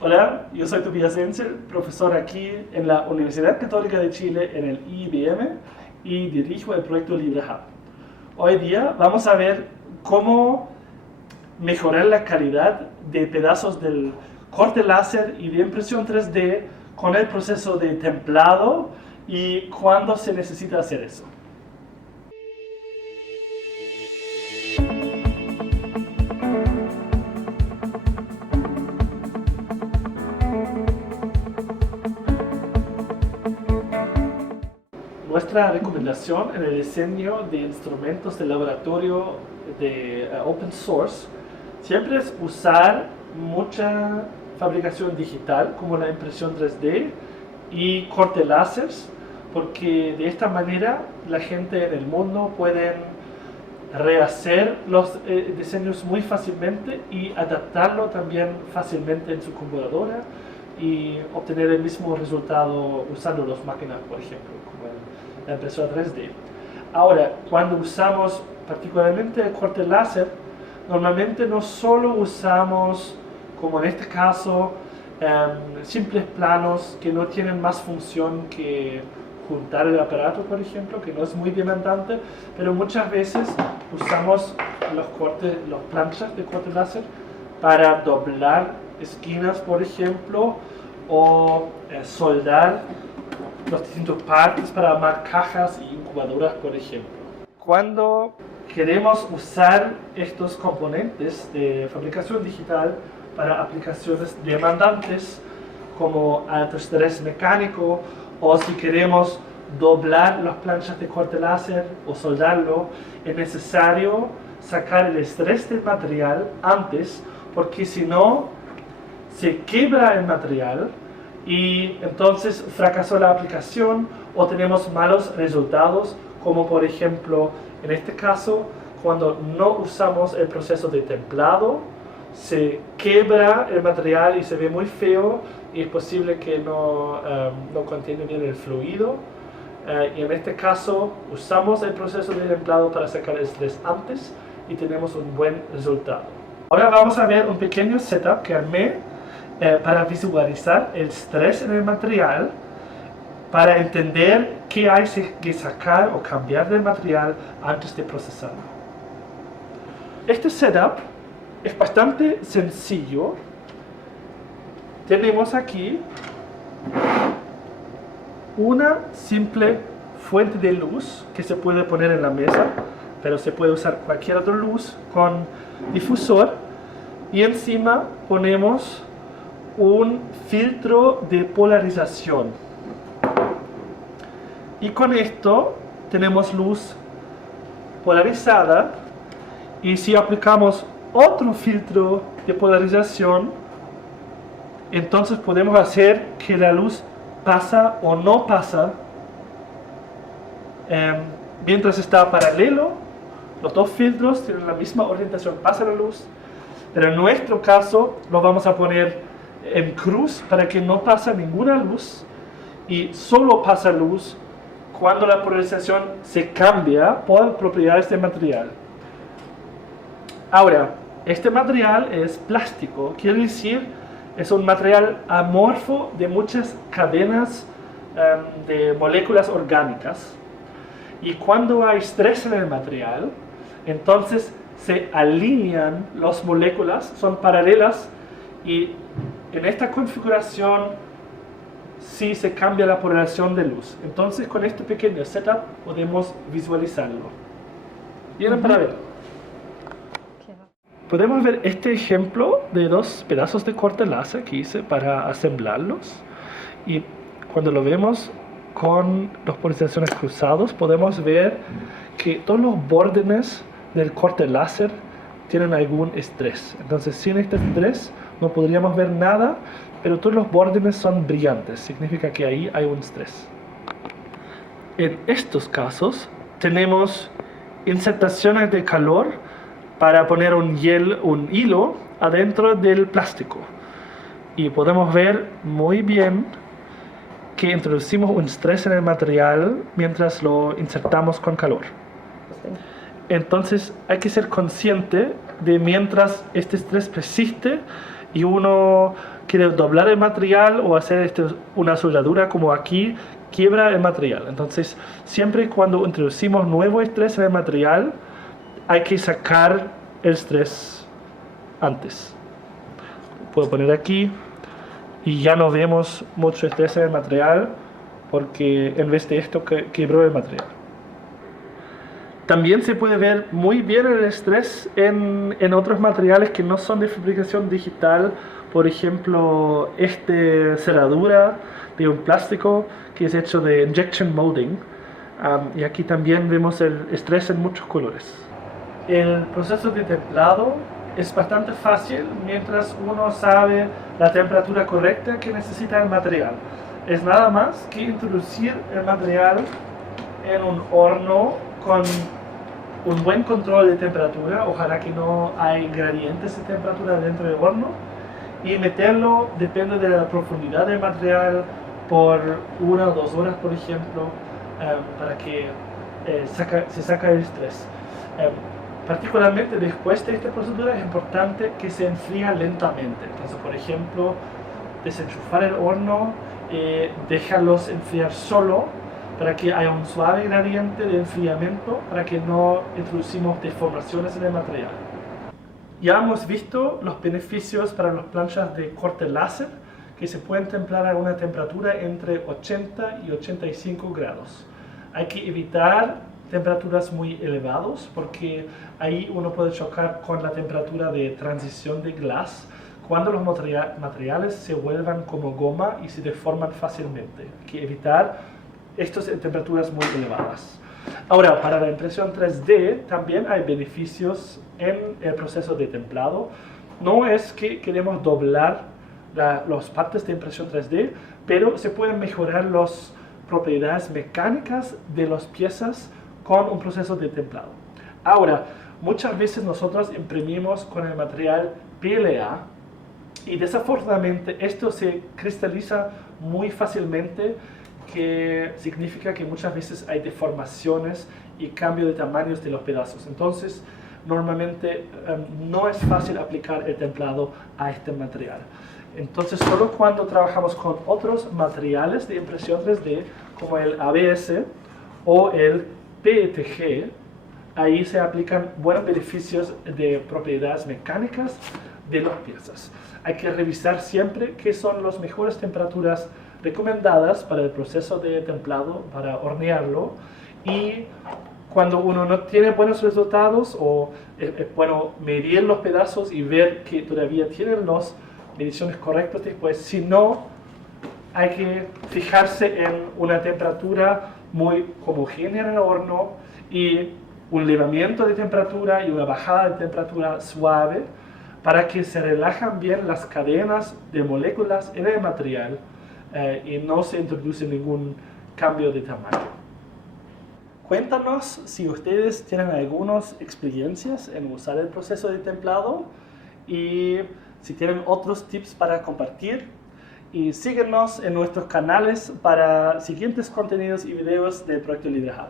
Hola, yo soy Tobias Enzel, profesor aquí en la Universidad Católica de Chile en el IBM y dirijo el proyecto LibreHub. Hoy día vamos a ver cómo mejorar la calidad de pedazos del corte láser y de impresión 3D con el proceso de templado y cuándo se necesita hacer eso. Nuestra recomendación en el diseño de instrumentos de laboratorio de open source siempre es usar mucha fabricación digital como la impresión 3D y corte láseres, porque de esta manera la gente en el mundo puede rehacer los diseños muy fácilmente y adaptarlo también fácilmente en su computadora y obtener el mismo resultado usando las máquinas, por ejemplo, como la impresora 3D. Ahora, cuando usamos particularmente el corte láser, normalmente no solo usamos, como en este caso, simples planos que no tienen más función que juntar el aparato, por ejemplo, que no es muy demandante, pero muchas veces usamos las planchas de corte láser para doblar esquinas, por ejemplo, o soldar los distintos partes para armar cajas y incubadoras, por ejemplo. Cuando queremos usar estos componentes de fabricación digital para aplicaciones demandantes como alto estrés mecánico, o si queremos doblar las planchas de corte láser o soldarlo, es necesario sacar el estrés del material antes, porque si no se quebra el material y entonces fracasó la aplicación o tenemos malos resultados, como por ejemplo en este caso cuando no usamos el proceso de templado, se quebra el material y se ve muy feo y es posible que no contiene bien el fluido. Y en este caso usamos el proceso de templado para sacar el estrés antes y tenemos un buen resultado. Ahora vamos a ver un pequeño setup que armé para visualizar el estrés en el material, para entender qué hay que sacar o cambiar del material antes de procesarlo. Este setup es bastante sencillo. Tenemos aquí una simple fuente de luz que se puede poner en la mesa, pero se puede usar cualquier otra luz con difusor, y encima ponemos un filtro de polarización, y con esto tenemos luz polarizada. Y si aplicamos otro filtro de polarización, entonces podemos hacer que la luz pasa o no pasa mientras está paralelo. Los dos filtros tienen la misma orientación, pasa la luz, pero en nuestro caso lo vamos a poner en cruz para que no pase ninguna luz y solo pasa luz cuando la polarización se cambia por propiedades del material. Ahora, este material es plástico, quiere decir es un material amorfo de muchas cadenas de moléculas orgánicas, y cuando hay estrés en el material, entonces se alinean las moléculas, son paralelas, y en esta configuración sí se cambia la polarización de luz. Entonces con este pequeño setup podemos visualizarlo. ¿Vienen para ver? Podemos ver este ejemplo de dos pedazos de corte láser que hice para asemblarlos, y cuando lo vemos con las polarizaciones cruzadas podemos ver que todos los bordes del corte láser tienen algún estrés. Entonces sin este estrés no podríamos ver nada, pero todos los bordes son brillantes, significa que ahí hay un estrés. En estos casos tenemos insertaciones de calor para poner un hilo adentro del plástico, y podemos ver muy bien que introducimos un estrés en el material mientras lo insertamos con calor. Entonces hay que ser consciente de mientras este estrés persiste y uno quiere doblar el material o hacer una soldadura como aquí, quiebra el material. Entonces, siempre cuando introducimos nuevo estrés en el material, hay que sacar el estrés antes. Puedo poner aquí y ya no vemos mucho estrés en el material porque en vez de esto quebró el material. También se puede ver muy bien el estrés en otros materiales que no son de fabricación digital. Por ejemplo, cerradura de un plástico que es hecho de injection molding. Y aquí también vemos el estrés en muchos colores. El proceso de templado es bastante fácil mientras uno sabe la temperatura correcta que necesita el material. Es nada más que introducir el material en un horno con un buen control de temperatura, ojalá que no hay gradientes de temperatura dentro del horno, y meterlo, depende de la profundidad del material, por 1 o 2 horas, por ejemplo, para que se saque el estrés. Particularmente después de esta procedura es importante que se enfríe lentamente. Entonces, por ejemplo, desenchufar el horno, dejarlos enfriar solo para que haya un suave gradiente de enfriamiento, para que no introducimos deformaciones en el material. Ya hemos visto los beneficios para las planchas de corte láser, que se pueden templar a una temperatura entre 80 y 85 grados. Hay que evitar temperaturas muy elevadas porque ahí uno puede chocar con la temperatura de transición de glass cuando los materiales se vuelvan como goma y se deforman fácilmente. Hay que evitar estas temperaturas muy elevadas. Ahora, para la impresión 3D también hay beneficios en el proceso de templado. No es que queremos doblar las partes de impresión 3D, pero se pueden mejorar las propiedades mecánicas de las piezas con un proceso de templado. Ahora, muchas veces nosotros imprimimos con el material PLA y desafortunadamente esto se cristaliza muy fácilmente, que significa que muchas veces hay deformaciones y cambio de tamaños de los pedazos. Entonces, normalmente no es fácil aplicar el templado a este material. Entonces, solo cuando trabajamos con otros materiales de impresión 3D, como el ABS o el PETG, ahí se aplican buenos beneficios de propiedades mecánicas de las piezas. Hay que revisar siempre qué son las mejores temperaturas recomendadas para el proceso de templado, para hornearlo, y cuando uno no tiene buenos resultados, o es bueno medir los pedazos y ver que todavía tienen las mediciones correctas después. Si no, hay que fijarse en una temperatura muy homogénea en el horno y un elevamiento de temperatura y una bajada de temperatura suave para que se relajan bien las cadenas de moléculas en el material y no se introduce ningún cambio de tamaño. Cuéntanos si ustedes tienen algunas experiencias en usar el proceso de templado y si tienen otros tips para compartir. Y síguenos en nuestros canales para siguientes contenidos y videos del Proyecto LibreHub.